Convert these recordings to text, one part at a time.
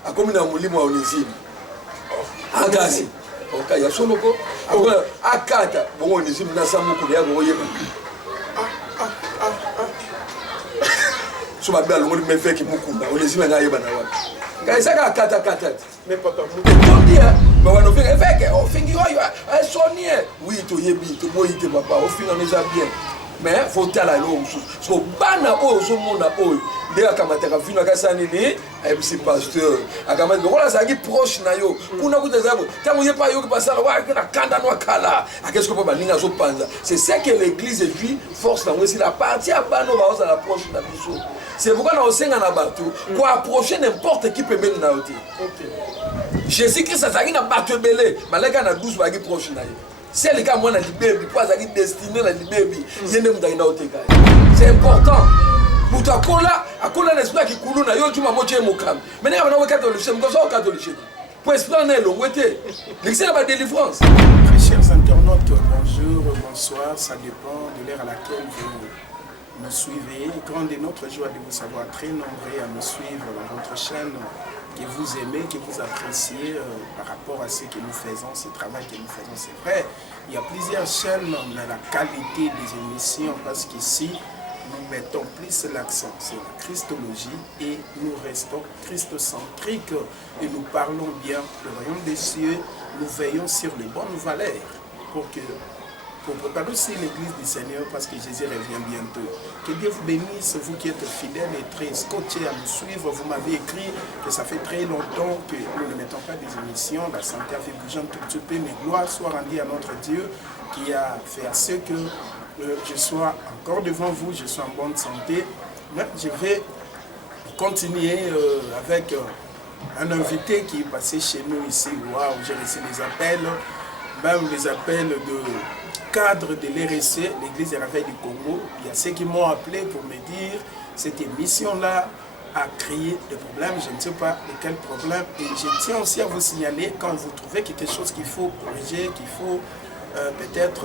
A comme dans Moulimo à Onésime. Agasi. Ok, il y a solo ko. Akata. Bon, Onésime n'a pas beaucoup de yabo. So ma belle, on me fait que beaucoup. Onésime n'a pas na wa. Kaisa ka kata. Mais papa, on dit bah on fait que on finit yo sonnier. Oui, to yebi, to moyite papa, on finit on est bien. Mais faut tala lo so bana o so mona o de akamataka vino akasani ni MC pasteur akamati kola zaki proche na yo kuna kutazabo tango ye pa yo pasala wa kana kanda no kala qu'est-ce que papa ninga zo panza c'est ça que l'église vit force na aussi la partie à bano va aux approche na biso c'est pourquoi na osenga na bato pour approcher n'importe qui peut même na oti Jésus-Christ azaki na bato belé malaka na 12 bagi proche na yo. C'est le cas moi na libebi pas à destiné la libebi yene mutagina oteka c'est important pour ta kola l'esprit qui coule na yo tu ma moche mokam maintenant on va catholique c'est comme ça catholique pour expliquer le wete l'excès la délivrance. Très chers internautes, bonjour, bonsoir, ça dépend de l'heure à laquelle vous nous suivez. Grande est notre joie de vous savoir très nombreux à nous suivre dans votre chaîne, que vous aimez, que vous appréciez par rapport à ce que nous faisons, ce travail que nous faisons. C'est vrai, il y a plusieurs chaînes dans la qualité des émissions parce qu'ici, nous mettons plus l'accent sur la Christologie et nous restons christocentriques et nous parlons bien le royaume des cieux, nous veillons sur les bonnes valeurs pour préparer aussi l'église du Seigneur parce que Jésus revient bientôt. Que Dieu vous bénisse, vous qui êtes fidèles et très scotchés à nous suivre. Vous m'avez écrit que ça fait très longtemps que nous ne mettons pas des émissions. La santé a fait bouger un tout petit peu, mais gloire soit rendue à notre Dieu qui a fait à ce que je sois encore devant vous, je suis en bonne santé. Mais je vais continuer avec un invité qui est passé chez nous ici. Waouh, j'ai reçu les appels, même les appels de cadre de l'RSC, l'église des Réveil du Congo. Il y a ceux qui m'ont appelé pour me dire cette émission-là a créé des problèmes, je ne sais pas de quel problème. Et je tiens aussi à vous signaler quand vous trouvez quelque chose qu'il faut corriger, qu'il faut peut-être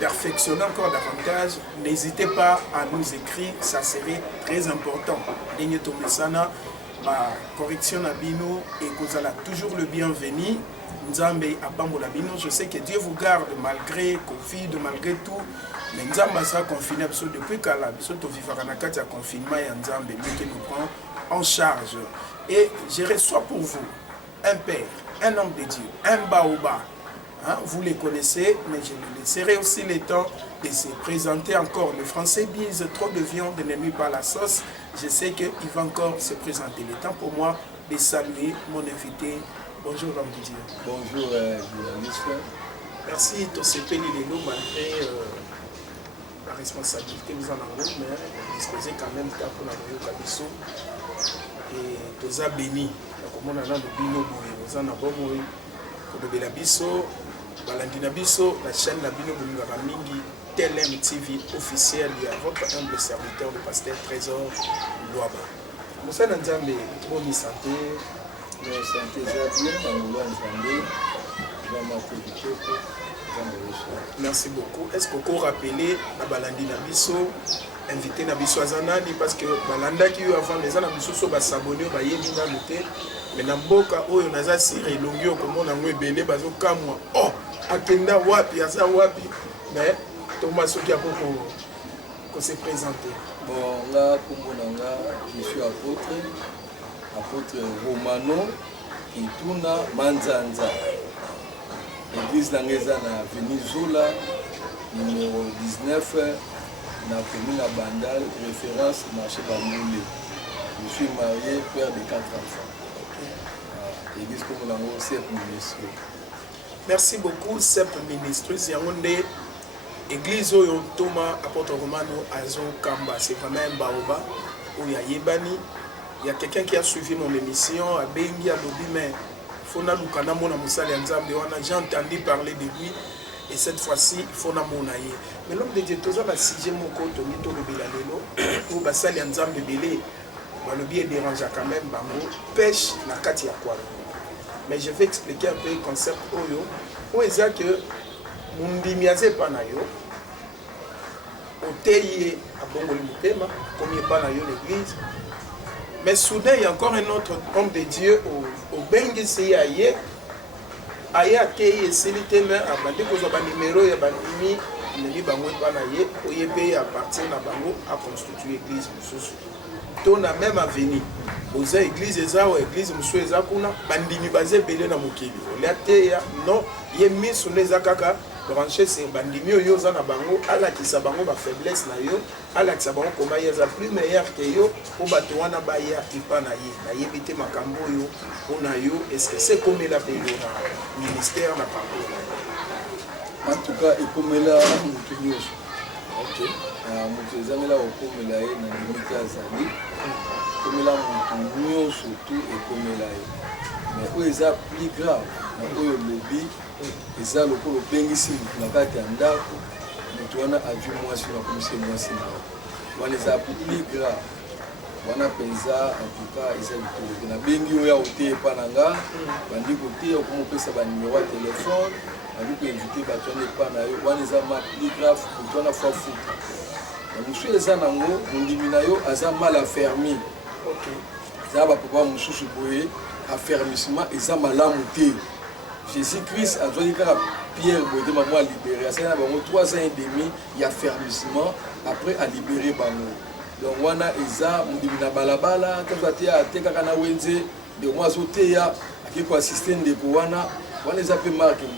perfectionner encore davantage, n'hésitez pas à nous écrire, ça serait très important. Correction à Bino et vous allez toujours le bienvenu. Nzambe abambola bino, je sais que Dieu vous garde malgré Covid, malgré tout. Mais Nzambe sera confiné depuis qu'à la vivre confinement et Nzambe qui nous prend en charge. Et je reçois pour vous un père, un homme de Dieu, un baoba. Hein, vous les connaissez, mais je lui laisserai aussi le temps de se présenter encore. Les Français disent trop de viande ne nuit pas la sauce. Je sais qu'il va encore se présenter. Le temps pour moi de saluer mon invité. Bonjour, l'homme de Dieu. Bonjour, journaliste. Merci, Tosepeli Lelo, malgré la responsabilité que vous en avez, mais vous disposez quand même temps pour la Kabiso. Et Tosa béni. Comme on a le bino, vous en avez pour le Biso, Balandina Biso, la chaîne la Bino Mingi, TLM TV officielle, il y a votre humble serviteur, le pasteur Trésor Louaba. Moussa Nzambe, bonne santé. Merci beaucoup. Est-ce que vous rappelez la Balandi Nabiso, invité Nabiso Azanani, parce que Balanda qui a eu avant les années Nabiso va s'abonner, va y aller, mais dans Boka, oh, on a ça, et l'ongio, comme on a eu belé, bazo kamwa, oh, Akenda wapi, asa wapi, mais Thomas Soki a pour se présenter. Bon, là, je suis apôtre Romano Ituna Manzanza. L'église d'Angeza na Venezuela, numéro 19, na commune à Bandal, référence marché Bamoulé. Je suis marié, père de 4 enfants. L'église comme l'ango, c'est ministre. Merci beaucoup, CEP ministre. Ziangonde, église où Thomas apôtre Romano Azo Kamba, c'est vraiment un baoba où il y a Yébani. Il y a quelqu'un qui a suivi mon émission à Bengi, à Lobime, Fona Lukana Mona Moussali Nzambe, j'ai entendu parler de lui et cette fois-ci, Fona Monaye. Mais l'homme de Dieu, tout ça va siger mon côté, Mito le Belalelo, ou Basali Nzambe Belé, le bien dérange quand même, Bango, pêche la Katia Kwalo. Mais je vais expliquer un peu le concept Oyo, où il y a que Mundimiaze Panayo, au Teye à Bongoli Mutema, comme il n'y a pas l'église. Mais soudain, il y a encore un autre homme de Dieu au Bengisi Aye. Aye a été célité, mais à Bandé, vous avez un numéro, il y a un numéro, il y a un numéro, il y a appartient à Bango à constituer l'église. On a même à venir. Aux églises, les églises, monsieur Ezakuna, Bandini basé belé na mukili. Les athées, non, il est mis sur les akaka. Branché c'est bandimi yo za na bango ala kisa bango ba faiblesse na yo ala kisa bango komba ya za plus meilleur que yo po bato wana ba ya ipa na yebite makambo yo ona yo est-ce que c'est comme la pelo na ministère na parole en tout cas ekomela mutu nyonso OK mutu ezamela okomela ye na limite azali ekomela mutu nyonso tout ekomela ye mais oyo eza plus grave na oyo lobi eza lokolo bengisi mutu na kati ya ndako mutu wana avi mwasi nakomisi mwasi na wana eza plus grave wana mpenza en tout cas eza litoloke nabengi oyo ya ote epa na nga bandi koteya okomopesa banimero ya telefone bandi koinvite bato wana epa na yo wana eza ma plus grave mutu wana fa futa na mosusu eza nango mondimi na yo aza mal affermi eza bapapa mosusu boye affermissement eza malamu te Jésus-Christ a dit que Pierre Bodé m'a libéré. Ça a 3 ans et demi, il y a fermissement, après a libéré Bango. Donc, on a Eza, Moudimina Balabala, Kazatia, Tekakana Wenze, de Moazotea, qui est assistant de Kouana, on les a fait marquer.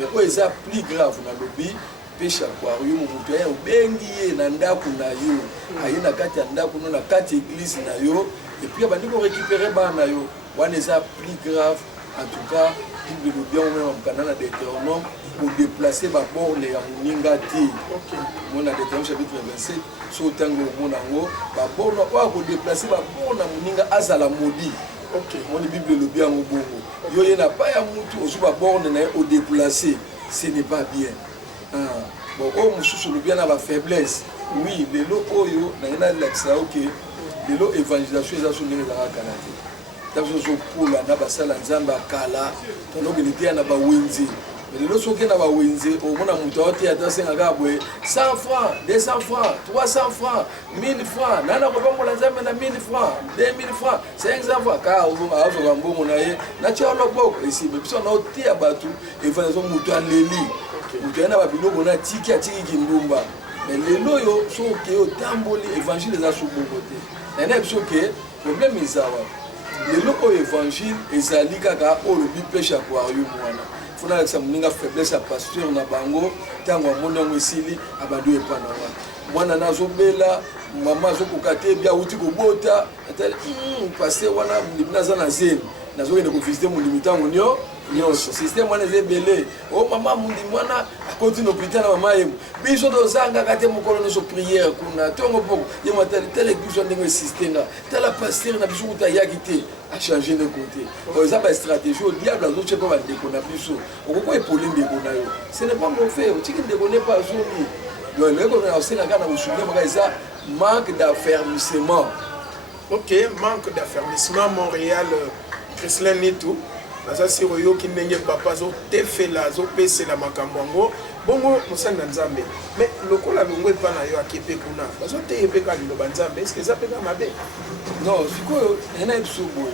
Mais quoi, Eza plus grave, on a lobby, péché aquarium, Moutouya, ou Bengi, Nandaku Nayo, Ayena Kati Nandaku, on a 4 églises Nayo, et puis on va récupérer Banayo. On les a plus grave, en tout cas. Bible le bien même en Canada Deutéronome pour déplacer ma borne à Mouningati. Mon a Deutéronome chapitre 27, sur Tango Monango, ma borne pour déplacer ma borne à Mouninga Azala Modi. Mon Bible le bien au Bongo. Yo n'a pas à Moutou au ma borne au déplacer. Ce n'est pas bien. Bon, on sous le bien à la faiblesse. Oui, les lots Oyo, n'a l'accès ok. Les lots évangélisation, ils ont soulevé la Canada. Pour na basala nzamba kala tolobelite na ba wenze mais le soki na ba wenze o mona mutu oti atasenga kabwe 100 francs 200 francs 300 francs 1000 francs nana ko pambola nzambe na 1000 francs 2000 francs 500 francs ka uzonga azo mbongo na ye na cholo boko esibe biso na oti ya batu evanzo mutu aleli mutu na ba biloko na tiki atiki kindumba mais lelo yo soki o tamboli évangile za subokote na biso ke problème izawa les locaux évangiles ezali kaka olobi péché aquarium wana fona avec sa moninga faiblesse à pasteur na bango tango mona mwesili abadu epana mwana nazobela mama zokokate bia uti kobota atali pasteur wana libnaza na zeni nazokende ko visiter mon limitango nyo nyonso système wana ezebele o mama mundi mwana akoti hôpital na mama yemo biso dozanga kate mokolo nyonso prière kuna tongo poko ye matali tele biso ndenge système tala pasteur na biso utayaki te a changer de côté o eza ba stratégie au diable azoche pa bandeko na biso okoko epoli ndeko na yo ce n'est pas mon fait otiki ndeko n'est pas zoni le leko na osenga kana bushukia maka eza manque d'affermissement. Ok, manque d'affermissement Montréal Christian Nitou. Naza siroyo ki ndenge papa zo tefela zo pesela makambo ngo bongo musanga nzambe mais lokola longo epa na yo akepe kuna bazo te epeka liloba nzambe est-ce que ça peka mabe non sikoyo ena esubo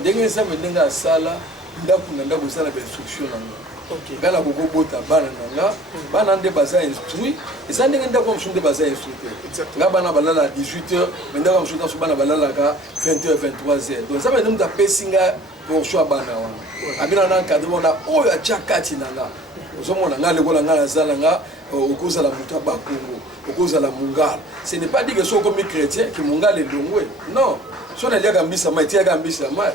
ndenge nzambe ndenge asala ndaku na ndaku sala ba instruction nango OK bana koko bota bana nanga bana nde baza instruit eza ndenge ndako msunde baza instructeur nga bana balala 18h mais ndako msunde so bana balala ka 20h 23h donc ça veut dire que pesinga pour choix bana wana abina na encadrement na oyo atia kati nanga ozomona nga lekola nga nazala nga okozala mutu abakongo okozala mungala ce n'est pas dit que so comme chrétien que mungala elongwe non so na liaka mbisa mai tia mbisa mai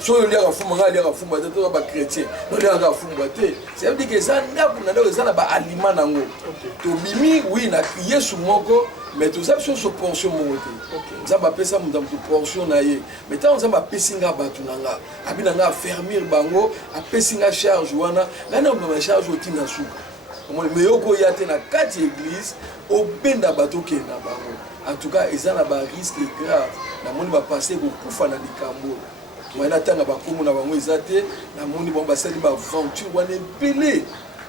so yo liaka fumba nga liaka fumba te to ba chrétien no liaka fumba te ça veut dire que ça ndaku na ndako ezala ba aliment nango to bimi oui na yesu moko mais tout ça sur portion monté ça va pesa mu dans portion na ye mais tant ça va pesinga batu nanga abina nga fermir bango a pesinga charge wana ngana ma charge otina suka mais yoko yate na kati église au benda bato ke na bango en tout cas ezala ba risque grave na moni ba passer ko kufa na likambo wana tanga ba kumu na bango ezate na moni bon ba sali ba aventure wana belé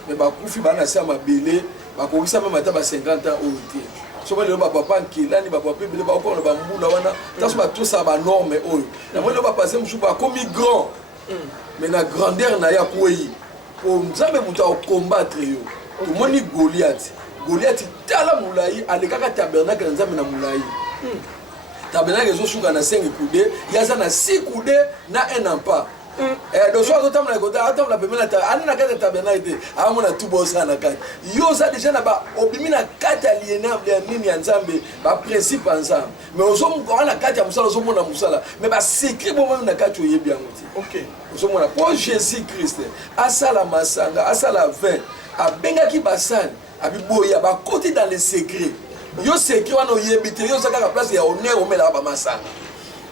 mais ba kufi bana sa mabele ba ko isa même ata ba 50 ans au té soba le papa nkilani papa bébé ba ko na ba mbula wana ta soba tout ça ba norme oyo na moi le ba passer musu ba comme grand mais na grandeur na ya koyi pour nzambe muta o combattre yo to moni Goliath tala mulai alekaka tabernacle nzambe na mulai tabernacle zo suka na 5 coude yaza na 6 coude na un ampa donc soit autant na kota autant la pemela ta ana kata tabernacle amona tubosa na kati yo za déjà na ba obimi na kata aliénable ya nini ya nzambe ba principe ensemble mais ozo mo na kata musala ozo mona musala mais ba secret bo même na kata oyebi yango ti OK ozo mona pour Jésus Christ asala masanga asala vin abengaki basani abiboya ba côté dans les secrets yo secret wana oyebite yo zaka la place ya honneur omela ba masanga.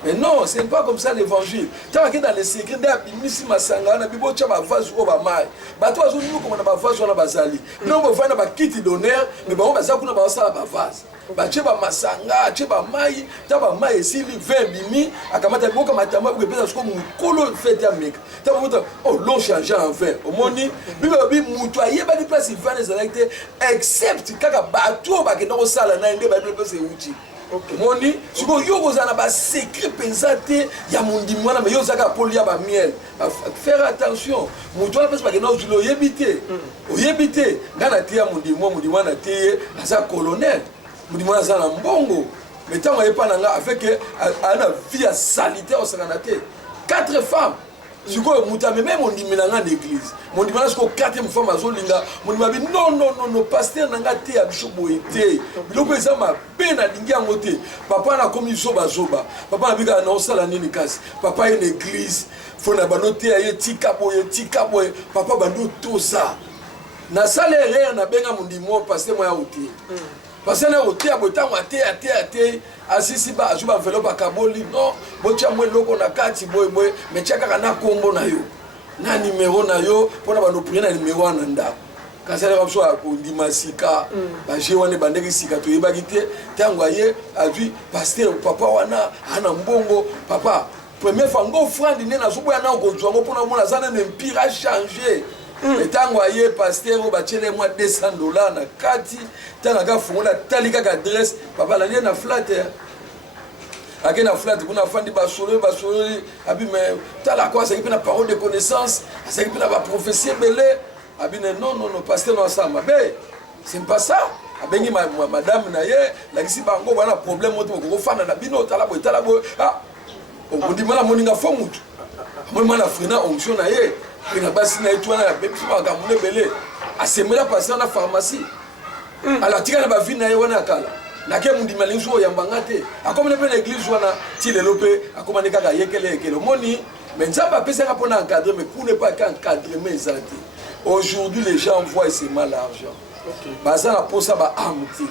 Mais non, ce n'est pas comme ça l'évangile. Tu vas dans les secrets d'Abimisi Masanga, na bibo tcha ba vase o ba mai. Ba to azo nous comme na ba vase na bazali. Non bo va na ba kit d'honneur, mais ba on ba za kuna ba sala ba vase. Ba tche ba masanga, tche ba mai, ta ba mai esili 20 bimi, akamata boka matama ko pesa sko mukolo fete ya meka. Ta ba oh l'on change en vin. Au moni, bibo bi mutu ayeba di place va les électer except kaka ba to ba ke no sala na inde ba place uti. Moni, si vous avez un secret pensé, il y a mon dimona, mais il y a polia ba miel. Faire attention. Mon toit parce que nous le yébité. Au yébité, gana tia mon dimona tia, ça colonel. Mon dimona ça na mbongo. Mais tant on pas nanga avec une vie salitaire au sanganate. 4 femmes. Si vous avez même mon dimona en église. Mon dimona c'est 4e femme à Zolinga. Mon dimona non pasteur nanga tia bishobo été. Biloko ezama pena dingia ngote. Papa na komi zoba. Papa na bika na osala nini kasi. Papa une église. Fona banote ya tika boye. Papa bando tout ça. Na sale rien na benga mondimo pasteur moya ote. Pasteur na ote abota ngate ate asisi ba ajuba enveloppe akaboli non botia mwe loko na kati boy mais tiaka na kombo na yo. Na numéro na yo pona bano prier na numéro na ndako. Kasala comme ça ondima sika ba jewane bandeki sika to yebaki te tango aye azui pasteur papa wana ana mbongo papa première fois ngo offrande ne na zoboya na ko zwango pona mona zana ne empire a changer et tango aye pasteur o bachele moi $200 na kati tanga ka fongola talika ka adresse papa la na flatter akena flat kuna fandi basolo abi mais tala quoi c'est une parole de connaissance c'est une prophétie belé abi non pasteur non ça mabe c'est pas ça abengi madame na ye la kisi bango wana problème moto ko fana na bino tala boy ah on dit mala moninga fo mutu moi mala frina onction na ye ina basi na etwana ya bébé ba kamune belé asemela pasteur na pharmacie ala tika na ba vie na ye wana kala na ke mundi malinzo ya mbangate akomene pe na église wana ti lelo pe akomane kaka yekele moni mais nzamba pesa ka pona encadrer mais pour ne pas qu'encadrer mes zanti aujourd'hui les gens voient c'est mal l'argent OK baza na posa ba amti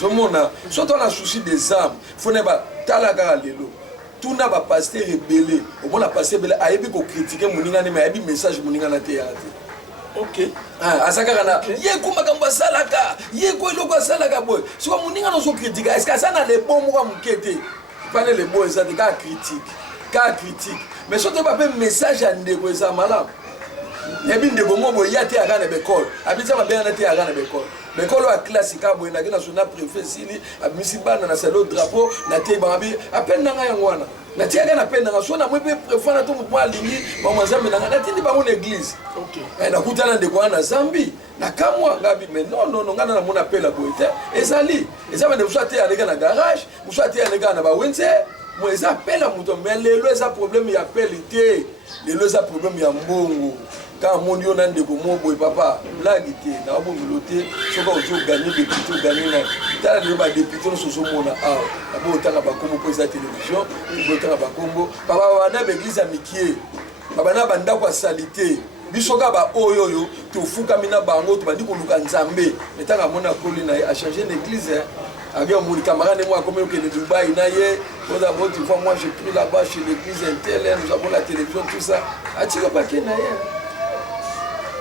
zomona surtout on a souci des âmes faut ne ba talaka lelo tout na ba pasteur rebelle au bon la pasteur rebelle ayebi ko critiquer moninga ne mais ayebi message moninga na théâtre OK asaka na ye kuma kamba salaka ye ko iloko salaka boy so moninga no so critique est-ce que ça na le bon mo mukete pas le bon ça de ka critique mais surtout pas message à ndeko ça malade ebi ndeko mo boy ya te akana bekol abitsa ba bien na te akana bekol a classique boy na kina sona préfet sili abimisi bana na salo drapeau na te babi appel na nga ngwana na ti akana appel na so na mo pe préfet na to mo alingi ba mwanzambe na na tindi ba mon église OK na kutana ndeko na Zambi na kamwa ngabi mais non ngana na mon appel a boy te ezali ezaba ne so te aleka na garage so te aleka na ba wenze mo eza appel a muto mais lelo eza problème ya appel te lelo eza problème ya mbongo. Quand mon Dieu n'a de comment boy papa blague té na bo miloté so ba ojo gagner député gagner na tala de ba député no so mona ah ba otanga ba kombo pour sa télévision bo otanga ba kombo papa wana be église amikie baba na banda kwa salité bisoka ba oyoyo to fuka mina bango to bandi ko luka nzambe metanga mona koli na a changer l'église avec mon camarade et moi comme que de Dubaï naie nous avons tu vois moi j'ai pris là-bas chez l'église Intel nous avons la télévision tout ça atira pas que naie.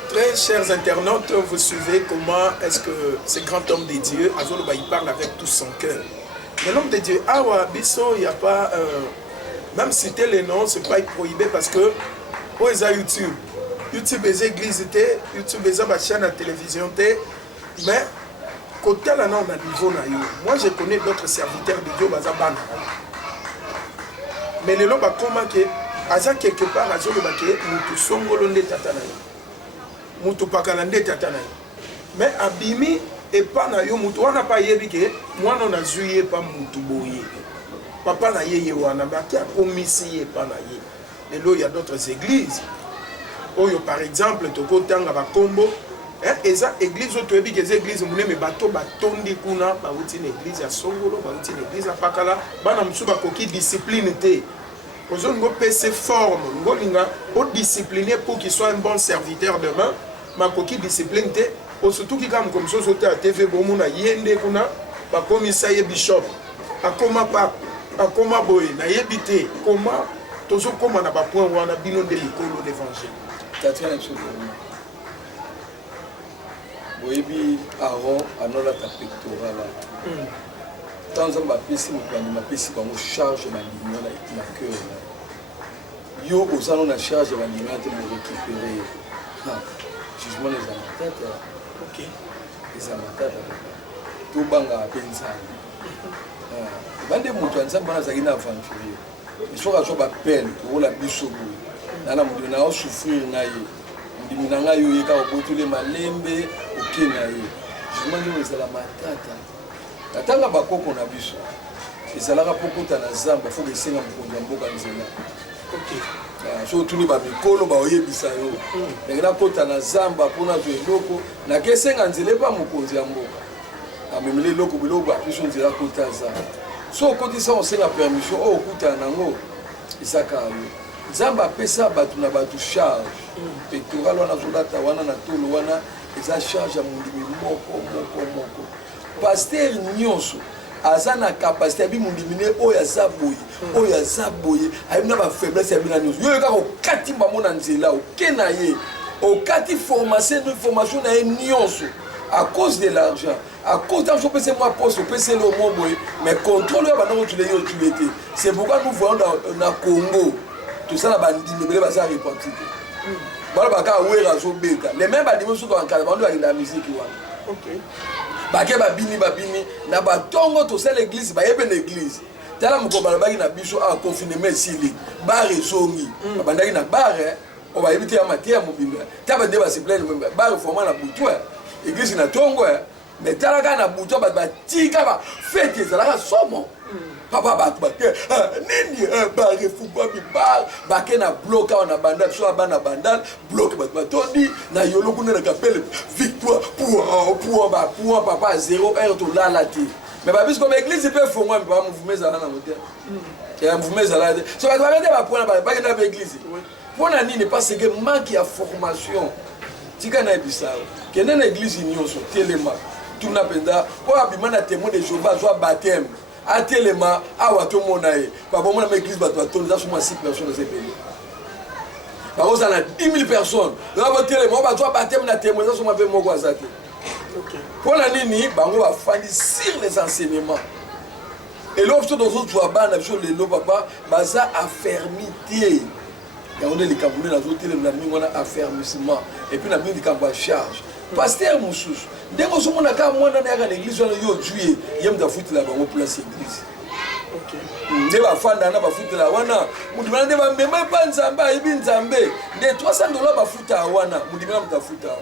Très chers internautes, vous suivez comment est-ce que ce grand homme de Dieu, Azoloba, il parle avec tout son cœur. Mais l'homme de Dieu, Awa, Bisson, il n'y a pas, même citer les noms, ce n'est pas prohibé parce que, où est YouTube? YouTube est église, YouTube est ma chaîne à télévision, mais, côté là, on a niveau na yo. Moi, je connais d'autres serviteurs de Dieu, bazabana. Mais le long, comment que, aza quelque part, aza le baké, mutu songolo nde tatana yo. Mutu pakalande tatana yo. Mais abimi, et pas na yo, mutu wana pa yebi ke, moi non a zuye pas mutu boye. Papa na ye wana, baki a komisi ye pa na ye. Mais là, il y a d'autres églises. Oh, par exemple, toko tanga ba kombo. Eza église au toebi que église mune me bato batondi kuna ba uti une église ya songolo ba uti une église ya pakala bana msuba koki discipline te ozo ngo pese forme ngo linga o discipliner pour qu'il soit un bon serviteur demain ma koki discipline te o surtout ki kam comme ça sauter à TV bomuna yende kuna ba komisa ye bishop akoma pa akoma boy na yebite comment tozo koma na ba point wana bino de l'école d'évangile tatana absolument. Boyebi Aaron anola ta pectoral là. Tant que ma pesi ma pesi comme charge ma ligne na cœur. Yo aux allons la charge ma ligne te me récupérer. Jugement les amateurs. OK. Les amateurs. Tout banga pensa. Bande mutu nzamba na zakina aventurier. Il faut que ba peine pour la biso. Nana mutu na souffrir na ye. Ndiminanga yo yeka obotule malembe okena ye juma nyo ezala matata tatanga bakoko na biso ezalaka pokota na zamba fo besenga mokonzi mboka nzela OK so tuni ba mikolo ba oyebisa yo ngena kota na zamba pona zo eloko na kesenga nzele pa mokonzi ya mboka amemele loko biloko apiso nzela kota za so kotisa osenga permission o okuta nango isaka yo Zamba pesa batu na batu charge pectoral wana zolata wana na tolo wana eza charge ya mundimi moko pasteur nyonso aza na capacité bi mundimi ne oya zaboye ayina ba faiblesse ya bina nyonso yo kaka okati mbamo na nzela okena ye okati formation na ye nyonso à cause de l'argent à cause d'un jour PC moi poste PC le mot mais contrôle ba non tu l'es c'est pourquoi nous voyons dans Congo tout ça la bandi mais ba ça repentir voilà ba ka wera zo beta les mêmes bandi so dans cadre de la musique wana OK ba ke ba bini na ba tongo to c'est l'église ba yebe l'église tala mko ba ba na biso a confinement sili ba rezongi ba bandaki na bare o ba yebite ya matia mobimba taba de ba se plaindre ba reformer na butu église na tongo mais tala ka na butu ba tika ba fête ezalaka somo papa ba nini ba refugwa bi ba ke na bloc na bandal so ba na bandal bloc ba tondi na yolo kuna na kapele victoire pour papa 0-1 to la lati mais ba bis comme église peut faire moi ba mouvement za na moteur et un mouvement za la so ba mettre ba point ba ke na église pour na nini parce que manque ya formation tika na bisao ke na église nyonso telema tout na penda po abimana témoin de Jéhovah soit baptême à Téléma, à Watomonae, par moment dans l'église, il y a 6 personnes dans ces pays. Par exemple, il y a 10 000 personnes. Là, il y a Téléma, il y a baptême dans témoin, ça m'a fait mon voisin. Pour la nini, on va faire sur les enseignements. Et l'autre dans autres joie, les lots papa, ça affermité. Il y a des Camerounais dans d'autres télémas, on a affermissement. Et puis on a mis des campagnes charge. Pasteur Moussous, dès que je suis à l'église, je suis à foutre là-bas, on place l'église. Ok. Je vais faire un foutre là, je vais faire un de $300 à foutre à Wana, je vais faire foutre à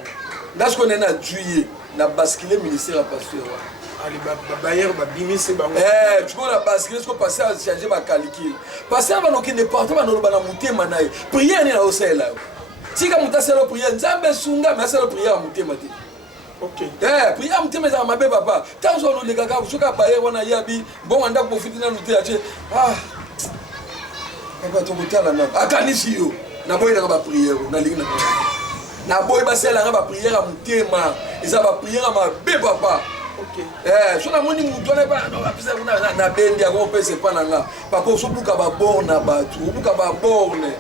Wana. Je qu'on est à juillet, na basculé ministère à pasteur. Allez, bailleur, bimi, c'est bon. Tu vois la basculé, ce qu'on passe à changer ma calcul. Pasteur, on ne porte pas dans le monter manaï. Prière n'est là aussi là. Si comme tu as la prière, Nzambe sunga, mais c'est la prière monter mati. OK. Prière monter mais ça m'a bé papa. Tant que les gars, vous soyez bailleur, on a yabi, bon on a profité dans l'outil. Ah. Papa, tu peux là non. Akanisi yo. Na boy na ba prière, na ligne na. Na boy ba c'est la ba prière à monter ma. Et ça va prière à ma bé papa. OK. So na moni mutu na ba no apisa na bendi ya ko pese pa nanga. Papa so buka ba borna ba tu, buka ba borne.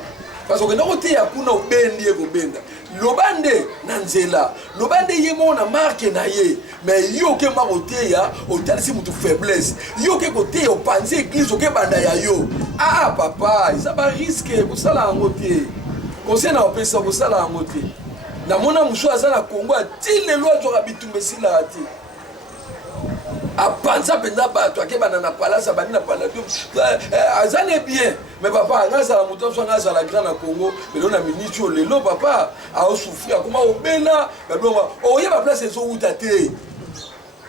Parce que nous avons un bendi ekobenda lobande na nzela lobande yemo na marque na ye mais yo ke marote ya otalisi mutu faiblesse yo ke kote o panzi église o ke banda ya yo papa ça va risquer pour ça la ngote conseil na opesa pour ça la ngote na mona muso azala Congo ti lelo azoka bitumbesi la ati apanza penza bato akeba na palasa bani na palladium azane bien mais papa ngasa la moto so ngasa la grand na Congo mais na minute lelo papa a souffrir comment obela oye ba place so utate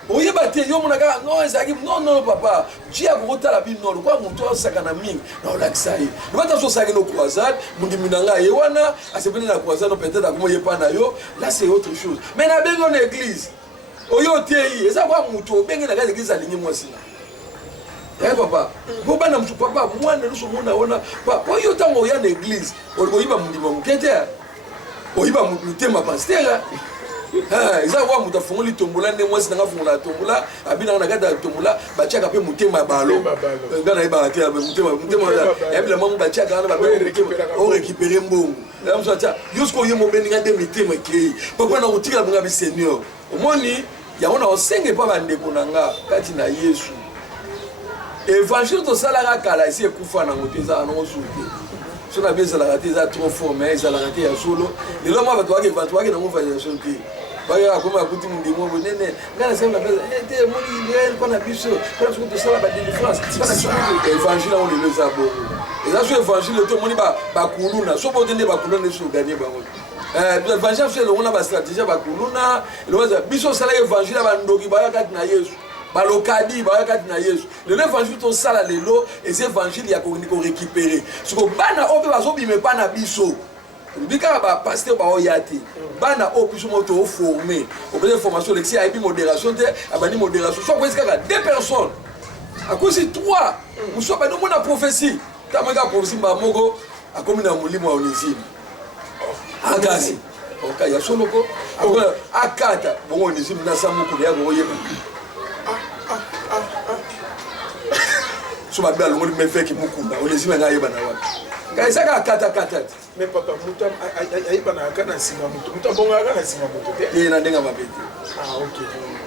oye ba te yo monaka non ezaki non papa Dieu a kota la bino lo kwa moto sakana mingi na la kisai le bata so sakana croisade mundi minanga yewana asepene na croisade peut-être comment yepa na yo là c'est autre chose mais na bengo na église oyo tei eza kwa mutu bengi na l'église alingi mwasi na papa bo bana mutu papa mwana luso mona ona papa oyo tango ya na église oyiba mundima mukete oyiba mutema pasteur eza kwa mutu afungoli tombola nde mwasi nanga fungola tombola abina na kata tombola bachaka pe mutema balo ngana iba te mutema ya bila mamu bachaka na ba o récupérer mbongo la msata yusko yemo beninga de mitema kei papa na utika bunga bi seigneur omoni yango na osenge pa bandeko nanga kati na Yesu évangile to salaka kala esi ekufa na ngoteza na osuke so na beza la rateza trop fort mais eza la raté ya solo lelo ma bato wake na mouvement te baya koma kuti ndimo bonene ngana sema beza te moni réel pana biso kana so to sala ba délivrance pana so évangile on le zabo eza so évangile to moni ba kuluna so bodende ba kuluna so gagner bango évangile c'est on a ba stratégie ba kuluna le biso sala évangile ba ndoki ba kati na Yesu balokadi ba kati na Yesu le évangile to sala lelo et évangile ya ko récupérer so bana ope bazo bime pa na biso bika ba pasteur ba oyati bana opiso moto formé au besoin formation lexi a modération te abani modération so ko esika deux personnes à cause 3 ou so ba no mona prophétie tamanga prophétie ba moko akomi na mulimo wa Onésime agasi oka ya soloko akata bongo Onésime na samuko ya go yeba so ba bia longo me fait ki mukunda Onésime nga yeba na wapi kaisaka akata mais papa mutam ayiba na kana sima mutu mutabonga kana sima mutu te na ndenga mabete OK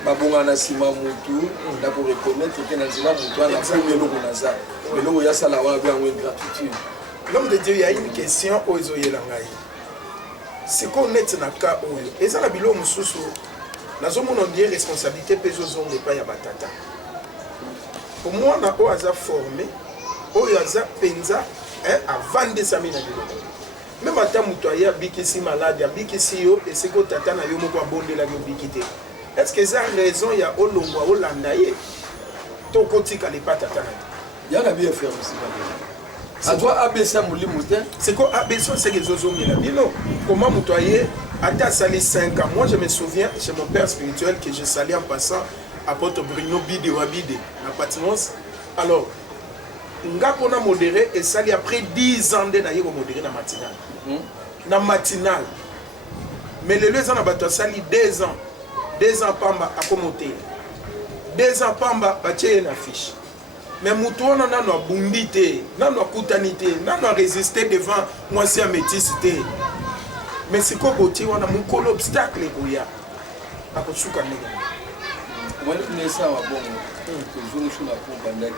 babonga na sima mutu na ko reconnaître que na zila mutu na premier logo na za mais logo ya sala wa bien en gratitude. L'homme de Dieu, il y a une question aux oyelangai. C'est qu'on est na ka oyo eza na bilo mususu nazo mona die responsabilité peso zonge pa ya batata pour moi na o aza formé oyo aza penza avant de samina bilo même ata muto ya bikisi malade bikisi yo et c'est que tata na yo moko abondela yo bikité est-ce que ça raison ya olongwa olanda ye to kotika le patata na ya na bien faire aussi. Ça doit abaisser mon limoutin. C'est quoi abaisser c'est que zozomi la non comment mutoyer à sali 5 ans. Moi je me souviens chez mon père spirituel que je salais en passant apôtre Bruno Bide Wabide la Patmos. Alors nga pona modéré et sali après 10 ans de na yego modéré na matinale. Na matinale. Mais les deux ans na bato sali 2 ans. 2 ans pamba à commenter. 2 ans pamba batie na fiche. Mais Moutouana n'a pas bundité, n'a pas coutanité, n'a pas résisté devant moi c'est méticité. Mais c'est quoi beauté, on a mon col obstacle pour y a. À cause de moi je ça va bon. Toujours sur la pompe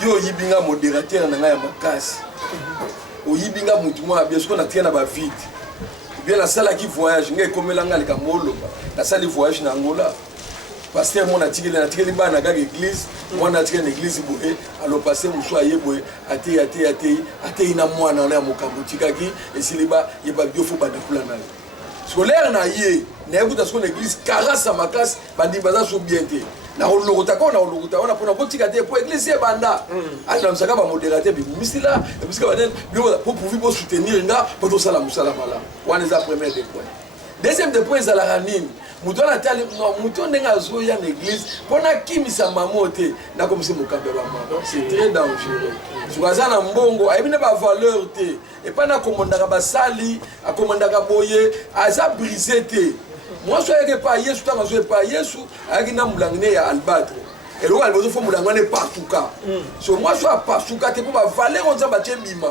yo yibinga modérateur na nga ya makasi. O yibinga mutu moi bien sûr na tia na ba vite. Bien la salle qui voyage, ngai komelanga le kamolo. La salle voyage na Angola. Pasteur mon atikeli ba na kaka église mon atikeli na église boye alors pasteur musu ayeboye ate ina mwana na mokambo tikaki esiliba yeba biofo ba de kula na scolaire na ye na ekuta so na église karasa makasi bandi baza so bien te na olokota ona pona botika te po église banda ala msaka ba modérateur bi misila bisika banen pour pouvoir soutenir nga pour to sala musala mala wana za premier des points deuxième des points za la ranine mutona tali no mutonde nga zo ya l'église pona kimisa mamote na comme si mokambe ba mama c'est très dangereux sukaza na mbongo ayibine ba valeur te et pas na komandaka basali akomandaka boye aza brisé te moi so yeke pa Yesu tanga zo pa Yesu akina mulangine ya albatre et lo albozo fo mulangane partuka so moi so partuka te po ba valeur on za ba tembima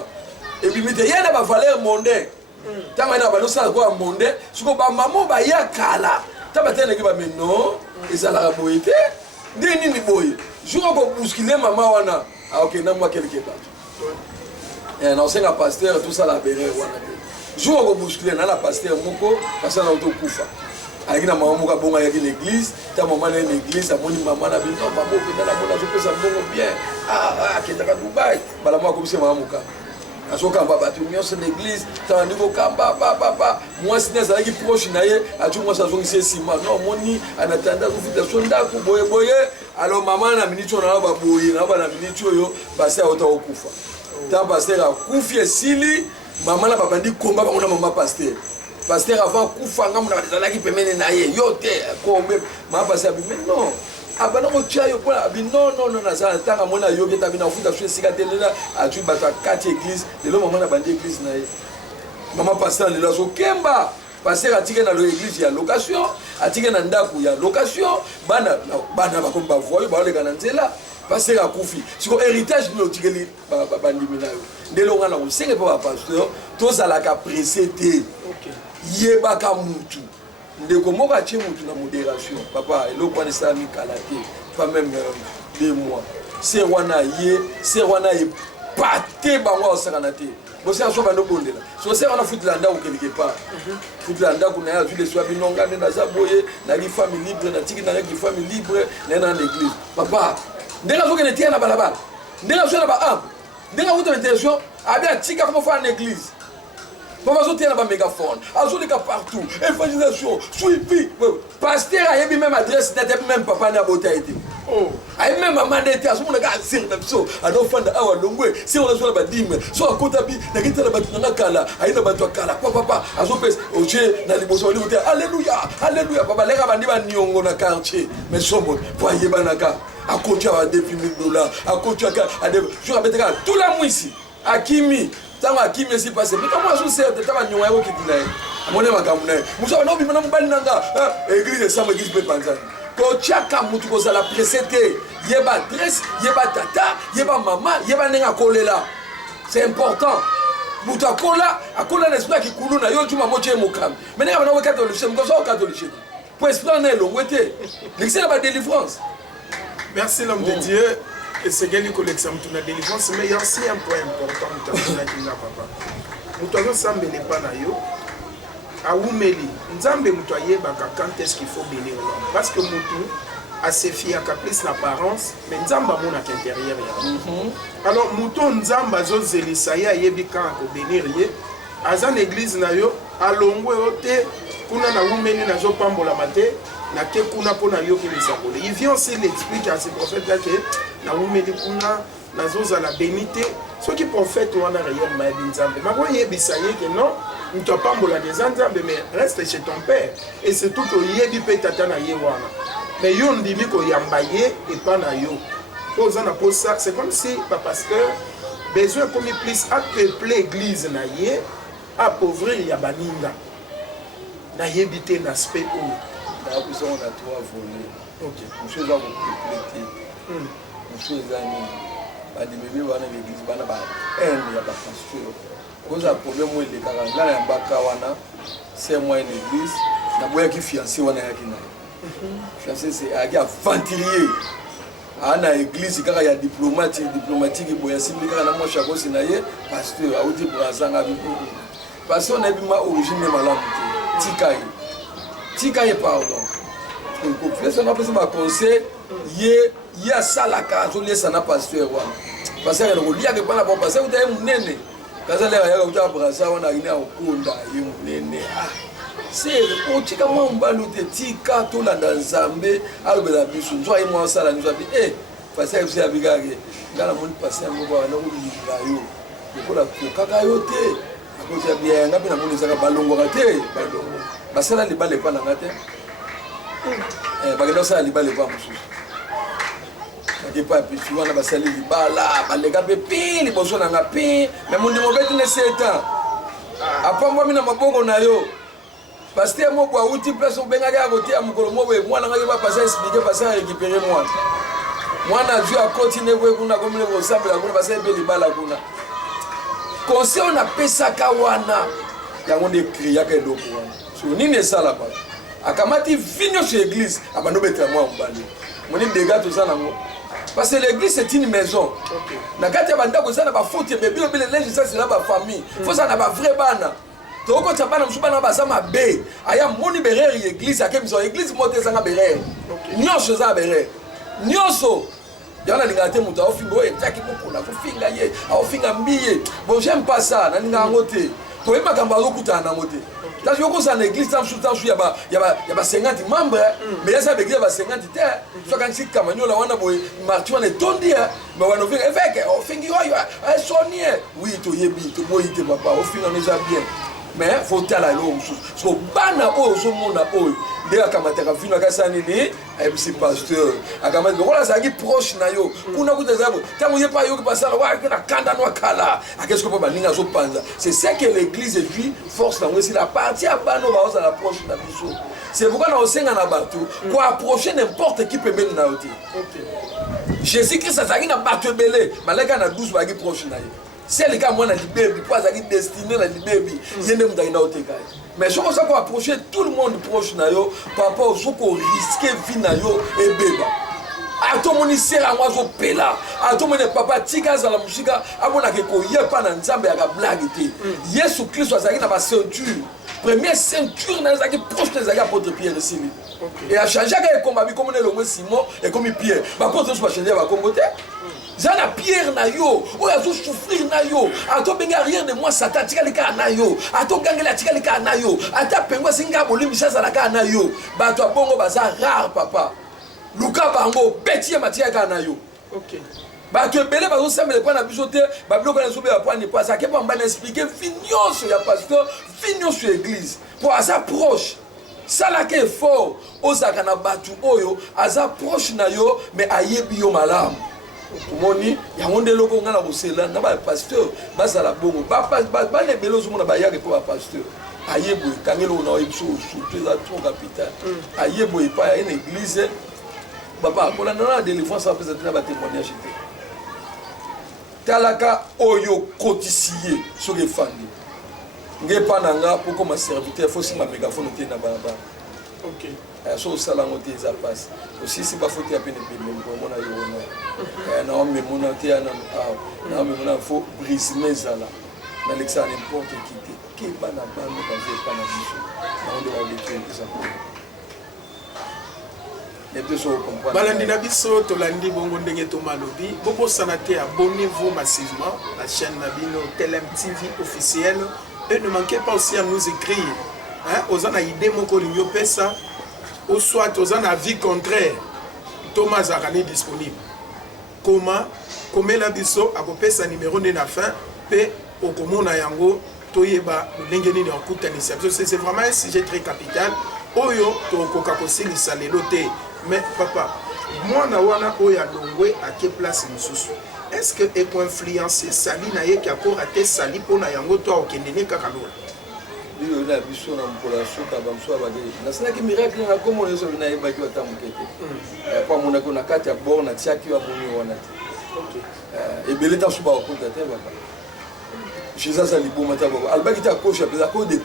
et bimite yena ba valeur mondaine tanga na ba no sa ko monde suko ba mamo ba ya kala tabatene ki ba meno ezala boyete ndeni ni boye juko ko bousculer mama wana OK na moi quelque part et non c'est un pasteur tout ça la berre wana juko ko bousculer na la pasteur moko parce na auto kufa avec na maman moka bonga yaki l'église ta maman na l'église amoni maman na bino maman pena na mona zo pesa bongo bien kenda ka Dubai bala moi comme c'est maman moka asoka baba tu nyonso l'église ta ndiko kamba papa moi sineza yaki proche na ye atu moi ça zongi sima non moni anatanda kufita sonda ku boye alors maman na minute na ba boye na ba na minute yo basi auta okufa ta pasteur akufi esili maman na babandi komba ba na maman pasteur pasteur avant kufa ngamu na bazalaki pemene na ye yote ko me ma pasteur bi mais non abana ko tia yo pona bi non na ça tanga mona yo ke tabina futa sur sika telela atu bata 4 église de lo maman na bandi église na ye maman pasteur le lazo kemba pasteur atike na l'église ya location atike na ndaku ya location bana bakomba voyo ba le kana nzela pasteur akufi siko héritage no tikeli bandi minayo ndelo ngana ko senge pa pasteur tozala ka précédé yebaka mutu ndeko moka tie mutu na modération papa eloko wana ça mi kalate pas même 2 mois c'est wana ye pate bango osakana te bosi aso bando bondela so c'est wana futlanda ou quelque part futlanda kuna ya vile soit binonga na zaboye na li famille libre na tiki na ki famille libre na l'église papa ndenga zoke netia na balabala ndenga zo na ba ndenga wuto intention abia tika comme faire en église. Papa zote na ba mégaphone, azolika partout, évangélisation, suivi. Pasteur a même adresse n'était même papa na bota été. Oh, ay même maman n'était aso na ka sir na biso, ado fanda awa longwe, si on a ba dime, so akota bi na kita na batu na kala, ay na batu kala. Papa aso pes oje na liboso li bote. Alléluia, papa leka bandi ba niongo na quartier, mais sombo, po yeba naka. A coach à $10 000, à coach à je rappelle tout la mois ici. Akimi, tant Akimi s'est passé. Mais comment je sais que tu as un numéro qui dit là? Mon nom est Kamoune. Moussa, non, mais mon nom est Bananga. Église de Sam, église de Panzan. Coach à Kamoutou, qu'on a précédé. Yeba adresse, yeba tata, yeba maman, yeba nenga kolela. C'est important. Mouta kola, a kola l'esprit qui coule na yo tu m'as moché mokam. Mais nenga na catholique, c'est mon catholique. Pour expliquer le wete. L'excès la délivrance. Merci l'homme de Dieu. Et c'est une collection de la délivrance. Mais il y a aussi un point important. Papa. Nous avons semblé les panayo. À Oumeli, nous avons dit quand est-ce qu'il faut bénir l'homme. Parce que nous a ses filles à caprice l'apparence, mais nous avons mon intérieur. Alors nous avons zélisaya yebika ko bénir ye. Azan église na yo alongwe ote kuna na Oumeli na zo pambola mate. Na ke kuna pona yo ke lisakole. Il vient aussi l'expliquer à ces prophètes là que na Oumeli kuna na zoza la bénité. Ce qui prophète wana réellement ma binzambe. Ma voye bisaye que non, nous t'as pas mbola des nzambe mais reste chez ton père et c'est tout que yebi pe tata na ye wana. Mais yo ndimi ko yambaye et pas na yo. Posana pour ça, c'est comme si papa pasteur besoin comme plus à peupler l'église na ye, appauvrir ya baninga. Na yebité l'aspect où on a 3 volets. Ok. Monsieur va vous compléter. Monsieur Zani, bah des bébés wana l'église bana ba il y a pas pasteur. Cause un problème où il est carrément là en baka wana, c'est moi une église, na boya qui fiancé wana yaki na. Fiancé c'est a ventilier. Ana église kaka ya diplomatique boya simbi kaka na moi chako sinaye pasteur a odi brazanga bi. Pasteur na bima origine malamu tikai. Tika et pardon. Parce qu'on a besoin de conseil, il y a ça la carte, on laisse un pasteur. Parce que il y a que pas la bonne pasteur, vous avez mon nez. Quand ça l'air, il y a un brassard, on a une okunda, il y a mon nez. C'est au tika moi on balute tika tout la dans Zambé, alors la biche, toi et moi ça la nous a dit, pasteur vous avez gagné. Quand la monde pasteur nous voit, on dit yo. Pour la kakayote. Parce que bien, on a bien la monde ça va balongo raté, balongo. Basala liba le pas nangate bagenda sala liba le pas mususu bakepa puis wana basali liba la balega pe pili boso nanga pi mais mundi mobeti ne 7 ans apambo mina mabongo na yo pasteur moko auti place obenga ka côté ya mukolo mobe mwana ngaki ba passer expliquer passer récupérer mwana Dieu a continué kuna comme le ensemble kuna passer pe liba la kuna conseil on appelle ça kawana yango de crier ka do pour sur nini ça là-bas akamati vigno sur l'église abando betra moi mbali moni dégâts tout ça nango parce que l'église c'est une maison na kati ya banda ko ça na ba faute bébé le linge ça c'est là ba famille faut ça na ba vrai bana toko taba na musuba na baza mabe aya moni berere église akemizo église mote zanga berere nyonso za berere nyonso yana lingate muta ofingo etaki kokuna kofinga ye ofinga mbiye bon j'aime pas ça na ninga ngote to ema kamba lokuta na ngote parce que ça l'église tam sous ya ba 50 membres mais ça l'église ba 50 te so kan sik kamanyola wana boy marti wana tondia ba wana ofinga efeke ofingi yo sonie oui to yebi to boy te papa ofinga neza bien mais faut tala lo so bana ozo mona oyo de akamataka vino akasani ni MC pasteur akamati kola zangi proche na yo kuna kutazabo tango yepa yo pasala wa kana kanda no kala akesko pa balinga zo panza c'est ça que l'église vit force na ngesi la partie abano ba oza la proche na biso c'est pourquoi na osenga na bato pour approcher n'importe qui peut même na oti Jésus Christ azaki na bato belé malaka na 12 bagi proche na yo c'est le cas moi na libebi pas azaki destiné na libebi yende mutaki na oteka mais je pense qu'on approcher tout le monde proche na yo par rapport au qu'on risquer vie na yo et beba atomoni sera moi zo pela atomoni papa tika za la musika abona ke ko yepa na nzambe ya blague te Yesu Christ azaki na ba ceinture première ceinture na zaki proche na zaki apôtre Pierre ici et a changé que combat bi comme le Simon et comme Pierre ba apôtre so ba changer ba comboter Zana Pierre na yo, o yazo souffrir na yo, ato benga rien de moi Satan tika lika na yo, ato gangela tika lika na yo, ata pengwa singa bolimi sasa la ka na yo, bato abongo baza rare papa. Luka bango betie matia ka na yo. OK. Bato ebele bazo semele kwa na bisote, bablo kwa nsobe ya point ne pas ça ke pa mbana expliquer finionso ya pasteur, finionso église pour asa proche. Ça là que fort, ozaka na batu oyo, asa proche na yo mais ayebi yo malamu. Moni ya monde loko ngana bosela na ba pasteur basala bongo ba ne belozo mona ba yake pour pasteur ayebo kangelo na ebiso surtout la trop capital ayebo e pa une église papa pour la délivrance ça peut être na ba témoignage talaka oyo kotisier sur les familles ngepa nanga pour comme serviteur faut si ma mégaphone te na ba. OK. So salangote za passe aussi si ba foti apene pene ko mona yo na me mona te na na me mona faut brise mezala na l'exa n'importe qui ke bana bana ba je pas na biso na ndo ba bitu ça et de so comprendre balandi na biso to landi bongo ndenge to malobi boko sanate abonnez-vous massivement la chaîne Nabino TLM TV officielle et ne manquez pas aussi à nous écrire aux ana idée moko linyo pesa ou soit aux ana avis contraire Thomas Zarani disponible comment la biso akopesa numéro de la fin pe okomona yango toyeba ndenge nini okutanisa c'est vraiment un sujet très capital oyo to koka kosilisa lelo te mais papa mwana wana oyo alongwe à quelle place mususu est-ce que eko influencer sali na ye ki akora te sali pona yango to okendene kaka lola Lui la biso na mpola soka bamso ba de na sina ki miracle na komo leso na yeba ki atamukete kwa mona ko na kati ya borna tiaki wa moni wana te ebele ta suba ko ta te baba Jesus ali bo mata baba albaki ta ko chape za ko de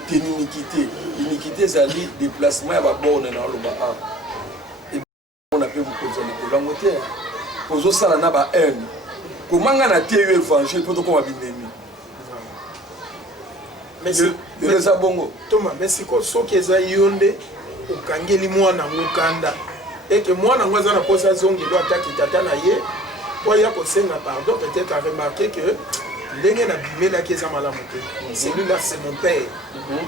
iniquité zali déplacement ya ba borna na loba a on a fait beaucoup de ko lango te pozo sala na ba haine ko manga na te évangile poto ko mabinemi Merci. Thomas, merci ko soki eza yonde okangeli mwana ngokanda et que mwana ngwaza na posa zongi do ataki tata na ye po ya ko senga pardon peut-être à remarquer que ndenge na bimela ki eza malamu te celui-là c'est mon père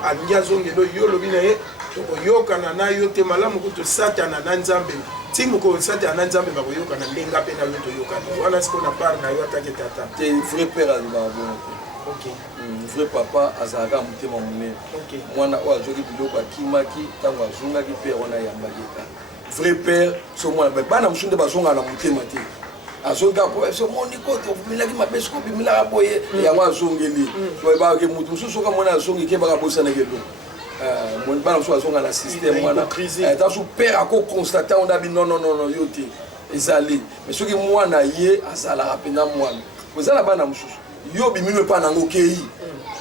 alinga zongi do yo lobi na ye to yokana na yo te malamu ko to satana na nzambe timu ko satana na nzambe ba ko yokana ndenga pe na yo to yokana wana siko na part na yo ataki tata te vrai père alba bon. OK. Vrai papa azaka mutema munene. OK. Mwana o ajoki biloko akimaki tango azungaki père wana yambakeka. Vrai père so mwana bana musunde bazonga na mutema te. Azonga po so moni ko to milaki mabeso ko bimila boye yango azongeli. So ba ke mutu so ka mwana azongi ke baka bosana kelo. Mon bana so azonga na système mwana. Ta so père ako constater on a bi non yote. Ezali. Mais so ki mwana ye azala rapena mwana. Ozala bana mususu. Yo bimilwe pa nango kei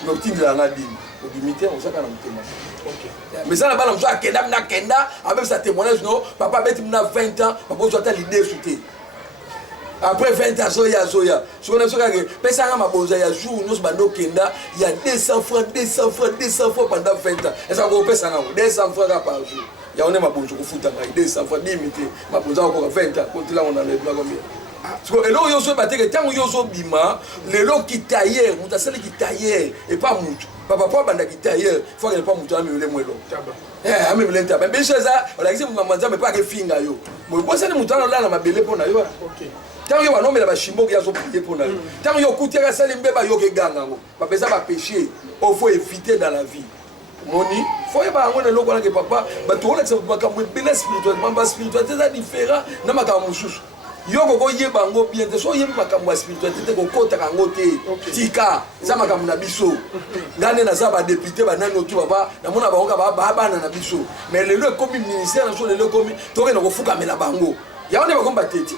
nokutindela nga dini obimite ozaka na mutema. OK. Mais ça na bana mso akenda na kenda avec sa témoignage no papa beti na 20 ans papa zo ata l'idée souté après 20 ans zoya ce qu'on a fait que pesa nga mabonza ya jour nous bando kenda il y a 200 francs pendant 20 ans et ça go pesa nga 200 francs par jour ya on est mabonzo ko futa ngai 200 francs limité mabonza ko 20 ans quand là on a le droit combien parce que elo yo so bateke tant yo so bima lelo kitayer mutasali kitayer et pas mutu papa banda kitayer faut que pas mutu amele mwelo amele ntaba mais ça on a dit maman mais pas que finga yo moi bossa ni mutu na mabele pona yo OK tant yo banomela bashimbo ya zo prier pona yo tant yo kutera sali mbeba yo ke ganga ngo bapesa ba péché il faut éviter dans la vie moni faut ba ngone lokwana ke papa ba to la makambo bela spirituellement ba spiritualité ça différent na makambo mususu yo ko yeba ngo bien te so yebi makambo spiritualité ko kota kango te tika za makambo na biso ngane na za ba député ba nani otu baba na mona ba ngoka ba bana na biso mais le komi ministère na so le komi to ke na ko fuka mela bango ya one ba komba tete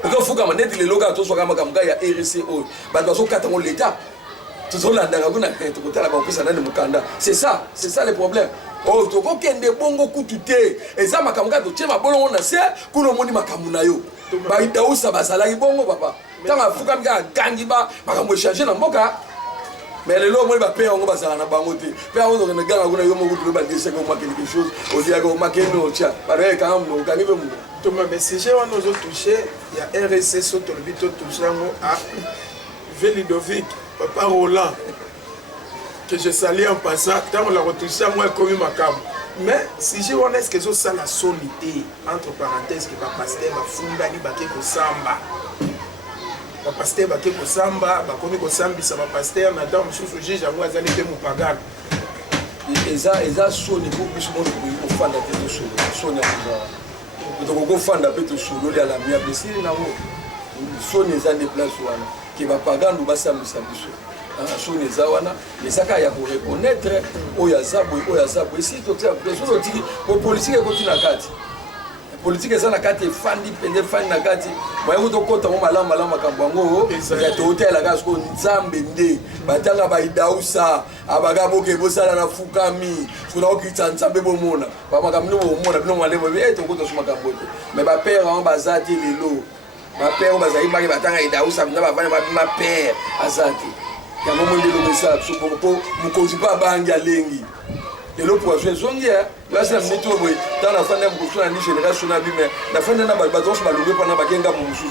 ko fuka maneti le loka to so kama kamga ya RCO ba to so kata ngo l'état to so landa ka kuna to ko tala ba opesa nani mukanda c'est ça le problème oh to ko kende bongo kutute eza makamga to chema bolongo na se kuno moni makamuna yo ba idausa bazalaki bongo papa tanga fuka mga gangi ba makambo changer na mboka mais le lomo ba père ngo bazala na bango te père ngo na ganga kuna yo mo kutu ba dise ko ma quelque chose au dia ko ma keno tia ba re ka mo kangi be mo to ma message wana ozo toucher ya RC soto le bito toucher ngo a Velidovic papa Roland que je salue en passant, tant on l'a retouché à moi comme ma cam. Mais si je vois est-ce que ça la solité entre parenthèses que va pasteur va funda ni baké ko samba. Va pasteur baké ko samba, ba komi ko sambi ça va pasteur na dans sous juge à moi azali te mupagan. Eza soni ko biso mo ko fanda te solo. Soni a ko ko fanda pe to solo ya la mia blessé na mo. Soni eza des places wana. Ki va pagando ba sambi biso. Soni zawana mais ça ka ya ko reconnaître oya zabo ici to tia besoin de dire pour politique ko tina kati politique eza na kati fandi pende fandi na kati moyo to kota mo malama kambango ya to hotel la gasko nzambe nde batanga ba idausa abaga boke bosala na fukami kuna okita nzambe bomona ba makamno bomona bino mwale bo to kota suma kambote mais ba père en bazati lelo ba père bazali ba batanga idausa na ba vana ba père azati ya momo ndelo mesa so mukozi pa bangi alengi lelo poisson zongia basa mito boy dans la fin de mukozi na génération na bime na fin na ba bato so balonge pa na bakenga mususu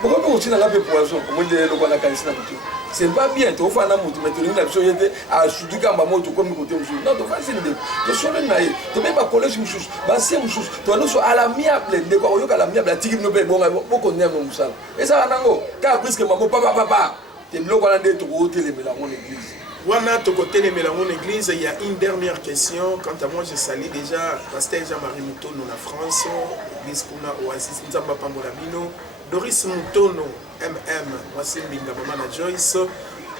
pourquoi pas aussi na ngape poisson comme ndelo kwa na kanisa na kutu c'est pas bien to fa na mutu metoni na biso yete a suduka mba moto comme côté mususu non to fa c'est de to so na ye to be ba collège mususu ba c'est mususu to no so ala miable de kwa yoka la miable tiki no be bonga boko nyama musala esa nango ka presque mamo papa l'église. Il y a une dernière question. Quant à moi, je salue déjà Pasteur Jean-Marie Moutono en France, l'église Kuna Oasis Nzamba Pambolabino, Doris Moutono, MM, Wassim Bingabama Joyce,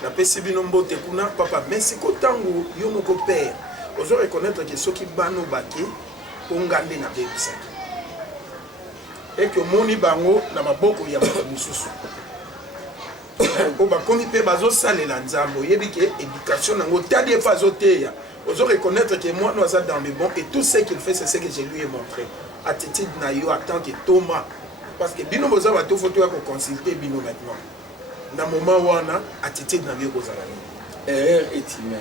la PCB Nombo Tekuna, Papa, merci Kotango, Yomoko Père. Vous allez reconnaître que ceux qui bano baki, Pongande na Bebisa. Et que Moni Bango n'a pas beaucoup de Moussou. Oba komi pe bazo salela nzambo yebi ke éducation nango tadi fazo teya ozo reconnaître que moi nous a dans le bon et tout ce qu'il fait c'est ce que je lui ai montré attitude na yo en tant que Thomas parce que bino boza ba to photo ya ko consulter bino maintenant na moment wana attitude na yo kozala ni erreur est humaine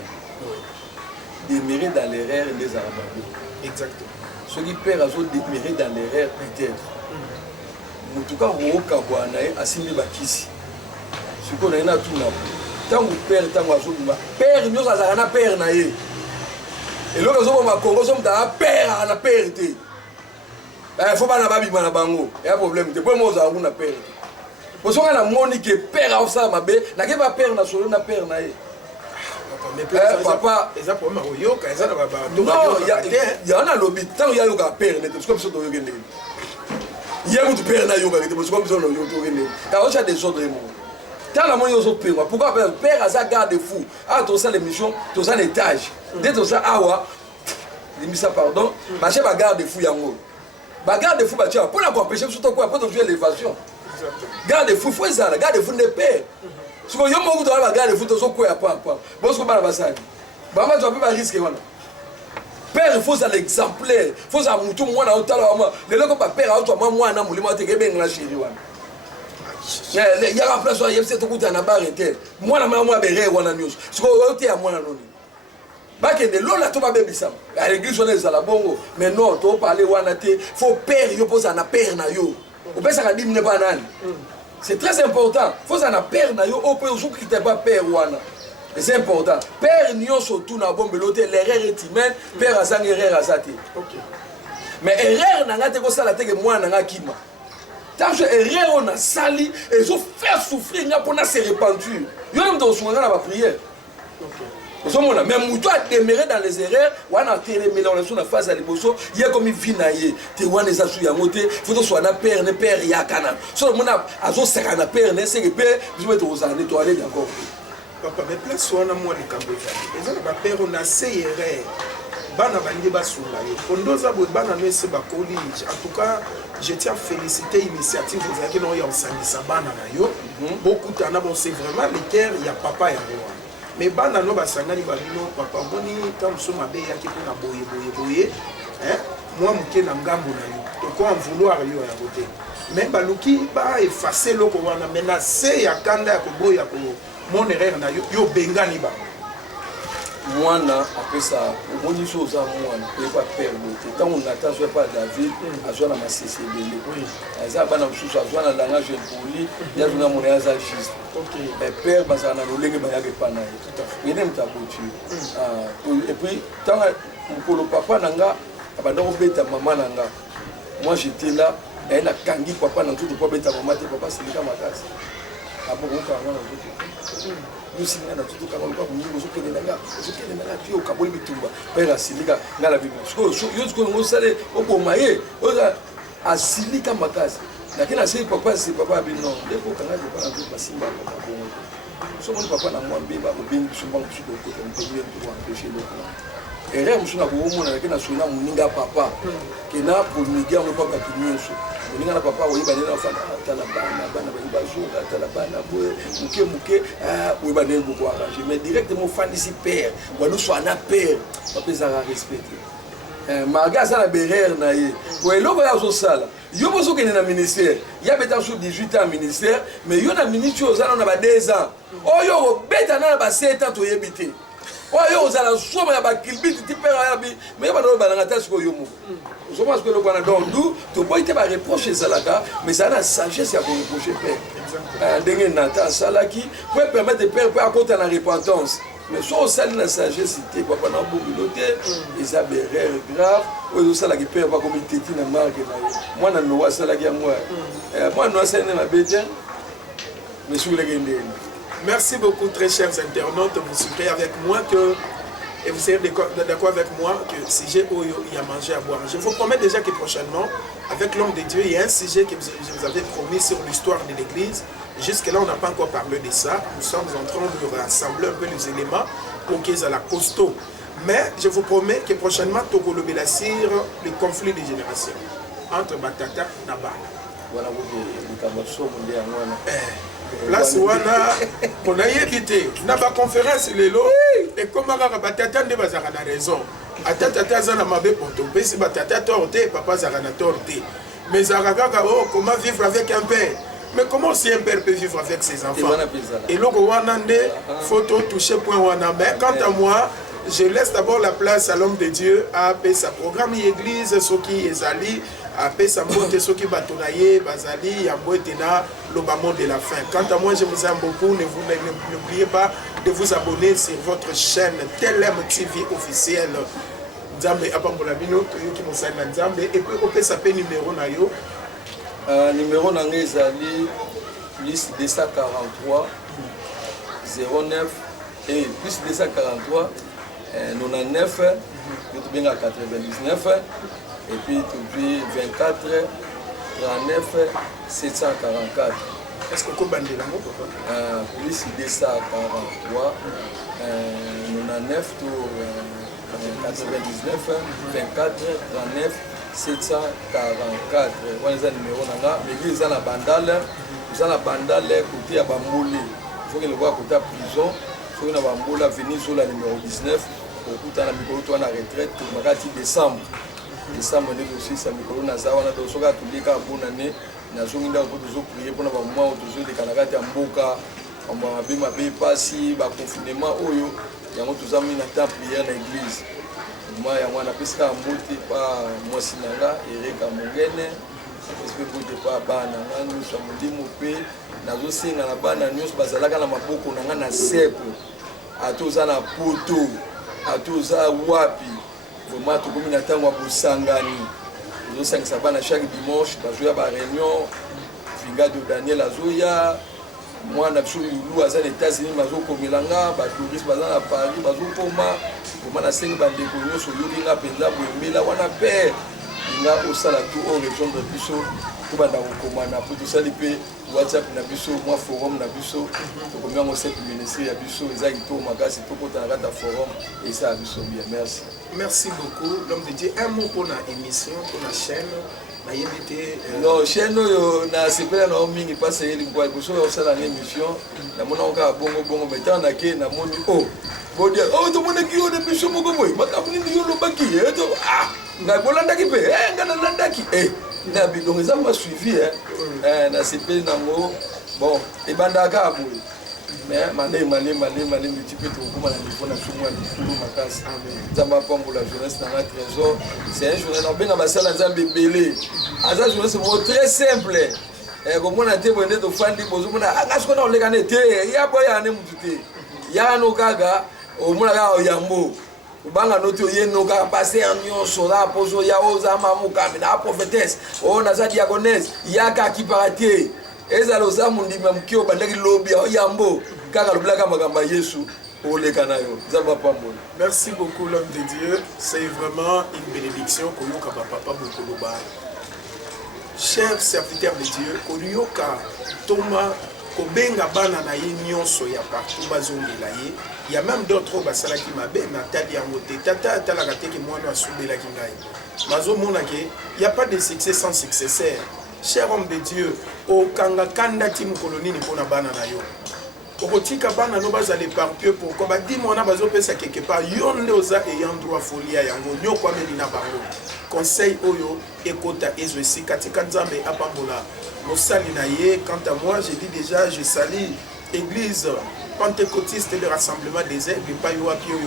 demeurer dans l'erreur des arabes exactement ce qui perd azo demeurer dans l'erreur peut-être mutuka roka bwana asimi bakisi ce qu'on a tout là tant que père tant que père nous ça na père na ye et l'autre zo ma Congo so mta père na père te faut pas na babi na bango y a problème te pour moi ça na père pour ça na moni que père a ça mabe na ke ba père na solo na père na ye papa eza problème oyoka eza na baba non y a na lobby tant y a yoka père ne te comme ça to yokende y a beaucoup de père na yoka te comme ça no yokende ka ocha des autres mots. Dans la moyen de pourquoi père a sa garde fou ah tout ça l'émission tout ça l'étage dès tout ça awa l'émission pardon marché ba garde fou yango ba garde fou ba tia pour la empêcher surtout quoi pour jouer l'évasion garde fou faut ça la garde fou ne père ce que yo mo ko ba garde fou to so quoi pas bon ce que ba la basani ba ma tu peux pas risquer voilà père il faut ça l'exemplaire faut ça mutu mwana otala wa lelo ko ba père auto mwana mulima te kebe ngla chéri wana ya la place ya yebse to kutana barete mwana mwa bere wana news siko ote ya mwana noni bakende lola to ba bebisa à l'église on est à la bongo mais non to parler wana te faut père yo posa na père na yo o pesa ka dimne ba nani c'est très important faut ça na père na yo o pe osu kite ba père wana et c'est important père nyo surtout na bombe lote l'erreur est humaine père azang erreur azate OK mais erreur na ngate ko sala te ke mwana nga kima tant que erreur on a sali et ils ont fait souffrir nga pour na se repentir yo même dans son na ba prière OK même Moutou a demeuré dans les erreurs, on a télé mélange na phase à liboso, il y a comme vinaye, te wana za su ya mote, faut soit na père ne père ya kana. So mona azo sera na père ne c'est que père, je vais te osane to aller d'accord. Papa mais place wana moi le Cambodge. Les autres ba père on a ces erreurs. Bana bandi basula yo. Kondoza bo bana no se ba college. En tout cas, je tiens à féliciter l'initiative vous avez no ya osangisa bana na yo. Beaucoup tana bon c'est vraiment le cœur il y a papa ya moi. Mais bana no basangani babino papa boni comme so mabe yaki ko na boye hein moi muke na ngambo na yo to ko en vouloir yo ya côté mais baluki ba effacer loko wana menacer ya kanda ya ko boya ko mon erreur na yo bengani ba mwana apesa omoni chose za mwana pe pas perdre te tant on attend soit pas David azwa na masese belé aza bana msusu azwa na langage poli ya zuna mona ya za juste OK et père bazana na lolenge ba ya ke pana tout à fait ene mtabuti et puis tant pour le papa nanga abanda ko beta maman nanga moi j'étais là et na kangi papa na tout ko beta maman te papa c'est comme makasi abo ko ka ngana tout nous na tout ka ko ko mungu so kene nanga pio ka boli bitumba père asilika ngala bibi so yo ko ngo sale obomaye oza asilika makasi lakini asi papa si papa bino ndeko kanga de bana ba simba papa bongo so mon papa na mwambe ba obingi sumba kusuko ko mpemie mtu empêcher le plan erreur musuna ko mona lakini asuna muninga papa kena pour nigia mo papa kinyoso muninga na papa oyiba nena fana talabana bana ba joga talabana boye muke oyiba nena beaucoup arranger mais directement fan ici père wa nous soit na père papa ça respecter malgré ça la berère na ye ko eloko ya zo sala yo bozo kene na ministère ya beta sur 18 ans ministère mais yo na ministère ozana na ba 2 ans oyo beta na ba 7 ans to yebite oyo ozala soma ya ba kilbiti tipera ya bi mais ba do ba na tasi ko yo mo je pense que le Ghana donc nous to boite ba reprocher zalaka mais ça na sagesse ya ko reprocher père ndenge nata salaki pour permettre de père pour accorder la repentance. Mais si on sait la sagesse, il n'y a pas de noter, ils ont des erreurs graves, ou ils ont des pères comme ils t'étaient dans la marque. Moi, je ne sais pas moi. Moi, je ne sais pas mais sur les gens. Merci beaucoup, très chers internautes. Vous serez avec moi que, et vous serez d'accord avec moi que sujet où il y a mangé à boire. Je vous promets déjà que prochainement, avec l'homme de Dieu, il y a un sujet que je vous avais promis sur l'histoire de l'Église. Jusque-là, on n'a pas encore parlé de ça. Nous sommes en train de rassembler un peu les éléments pour qu'ils aient la costaud. Mais je vous promets que prochainement, Togo le Bélassir, le conflit des générations entre Batata et Nabana. Voilà, vous là, on a évité. On a une conférence, et comme Batata ne va pas raison. Atata zana mabe poto, si Batata torté, papa zarana torté. Mais Zaraka, comment vivre avec un père? Mais comment si un père peut vivre avec ses enfants? Et là, il faut toucher point wana. Mais quant à moi, je laisse d'abord la place à l'homme de Dieu à appeler sa programme l'église, ce qui est ali, à appeler sa monte, ce qui batonaye, bazali, yamboetena, l'obamon de la fin. Quant à moi, je vous aime beaucoup. N'oubliez pas de vous abonner sur votre chaîne TLM TV officielle. Nzambe Abambolabino, qui m'ont salué Nzambe. Et puis, on peut s'appeler numéro nayo. Numéro nangé Zali plus 243 09 et plus 243 99 puis 99 et puis 24 39 744. Est-ce que vous bandez la mot papa? Plus 243 99 99 24 39 744. Voilà le numéro nanga. L'église est la bandale. Vous avez la bandale côté à Bambouli. Il faut que le voit côté à prison. Il faut que la bamboula venir sur la numéro 19. okutana mikolo to na retraite makati décembre nde tosisa mikolo naza wana tosoka tolika bonane nazongi ndako mpo tozopriye mpona bamoma oyo tozoleka na kati ya mboka mabe mabe epasi baconfinement oyo yango toza mi na temps prière na église ma yango napesika mbote pa mwasi na nga ereka mongene apesi mpe mbote pa bana na nga nyonso ya molimo mpe nazosenga na bana nyonso bazalaka na maboko na nga na sepe ata oza na poto ata oza wapi vraiment tokomi na ntango ya bosangani tozosangisa bana chaque dimanche bazoya baréunion vingado daniel azoya mwana biso yulu aza na états-unis bazokomela nga batouriste baza na paris bazokoma vraimen nasengi bandeko nyonso oyoki nga mpenza boyembela wana mpe nga osala tu oyo rejoindre biso tobanda kokomana mpo tosali mpe whatsapp na biso mwa forum na biso tokomi yango cette ministère ya biso eza kitoko makasi tokota na kati ya forum esala biso bien merci. Merci beaucoup l'homme de Dieu. Un mot pour la émission, pour la chaîne. Non, chaîne na sepela na mingi passe yeli kwa kuso osala na émission na mona oka bongo mais tant na ke na moni bodia to mona ki o de biso moko boy makamni ndi yo lobaki to na bolanda ki pe ngana landa ki na bi donc ça m'a suivi na sepela nango bon e banda ka boy mais malé un petit peu trop comme la niveau na chumwa likulu makasi nzamba pombo la jeunesse na trésor c'est un journée na benga basala nzambe belé aza journée c'est très simple comme on a été bonné to fandi bozo mona ngasko na oleka ne te ya boya ne mutute ya no kaga o mona ka yambo ubanga noti oyeno ka passer nyonso la pozo ya oza mamuka na prophétesse o na za diaconesse ya ka kiparate ezala oza mundima mkio bandaki lobi yambo kaka loblaka makamba Yesu oleka nayo nzamba pambola. Merci beaucoup l'homme de Dieu, c'est vraiment une bénédiction koyoka papa bokoloba. Chers serviteurs de Dieu, koyoka toma kobenga bana na ye nyonso ya partout bazongela ye. Il y a même d'autres basala qui mabe na tali yango te tata talaka te ke mwana asubela ki ngai. Mazo mona ke il y a pas de succès sans successeur. Cher homme de Dieu, au kanga kanda timu kolonini pona bana na yo. Okotika bana no bazale par Dieu pourquoi ba di mona bazo pesa quelque part yonde oza ayant droit folia yango nyoko ameli na bango. Conseil oyo ekota ezosi katika nzambe apambola. Mosali na ye quant à moi, j'ai dit déjà je salue église pentecôtiste de rassemblement des aigles pa yo apio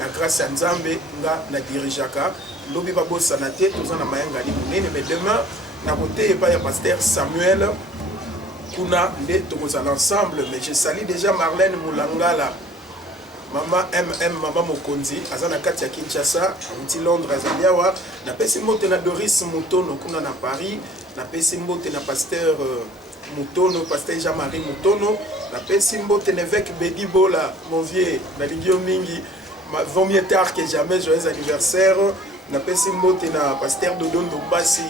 la grâce à nzambe nga na dirijaka lobi babo sanate tozana mayanga li munene mais demain na côté pas ya pasteur Samuel kuna nde tokozala ensemble mais je salue déjà Marlène Moulangala mama mama mokonzi azana kati ya Kinshasa uti Londres azaliawa na pesi mbote na Doris Mutono kuna na Paris na pesi mbote na pasteur Mutono pasteur Jean-Marie Mutono na pesi mbote na évêque Bedi Bola mon vieux na ligio mingi vaut mieux tard que jamais joyeux anniversaire na pesi mbote na pasteur Dodondo Basi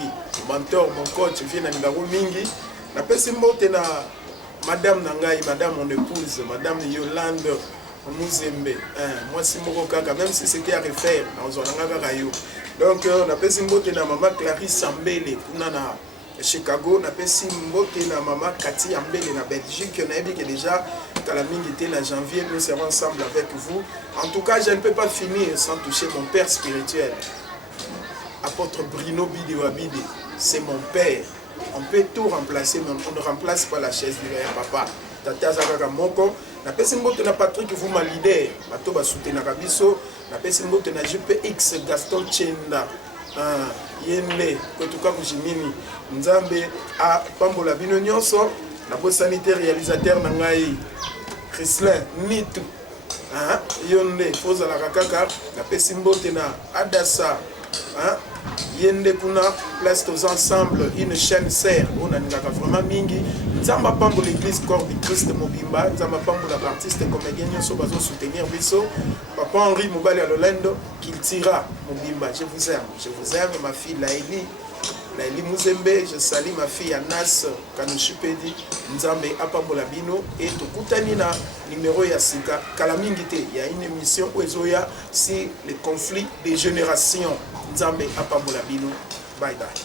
mentor mon coach vient na ngaro mingi na pesi mbote na madame Nangai madame mon épouse madame Yolande Muzembe moi si moko kaka même si c'était à refaire na ozonanga kaka yo donc na pesi mbote na maman Clarisse Sambele kuna na Chicago na pesi mbote na maman Cathy Ambele na Belgique na ebi que déjà kala mingi te na janvier nous serons ensemble avec vous. En tout cas, je ne peux pas finir sans toucher mon père spirituel. Apôtre Bruno Bidewabide, c'est mon père. On peut tout remplacer, mais on ne remplace pas la chaise du papa. Tata Zakaka Moko, na pesi mbote na Patrick Vuma leader, bato ba soutenaka biso, na pesi mbote na GPX Gaston Chenda. Yende kotuka kujimini nzambe a pambola bino nyonso na bo sanitaire réalisateur na ngai Chrislin Nitu yonde fozala kaka na pesi mbote na Adassa yende kuna place tous ensemble une chaîne sœur on a vraiment mingi nzamba pambola l'église corps du Christ mobimba nzamba pambola artiste comédien nyonso bazo soutenir biso papa Henri Mobali à Lolendo qu'il tira mobimba je vous aime ma fille Laili Muzembe, je salue ma fille Anas Kanushupedi, Nzambe Apambola Bino et Tokutani na numéro ya Sika Kalamingite. Il y a une émission où Ezoya c'est les conflits des générations. Nzambe Apambola Bino. Bye bye.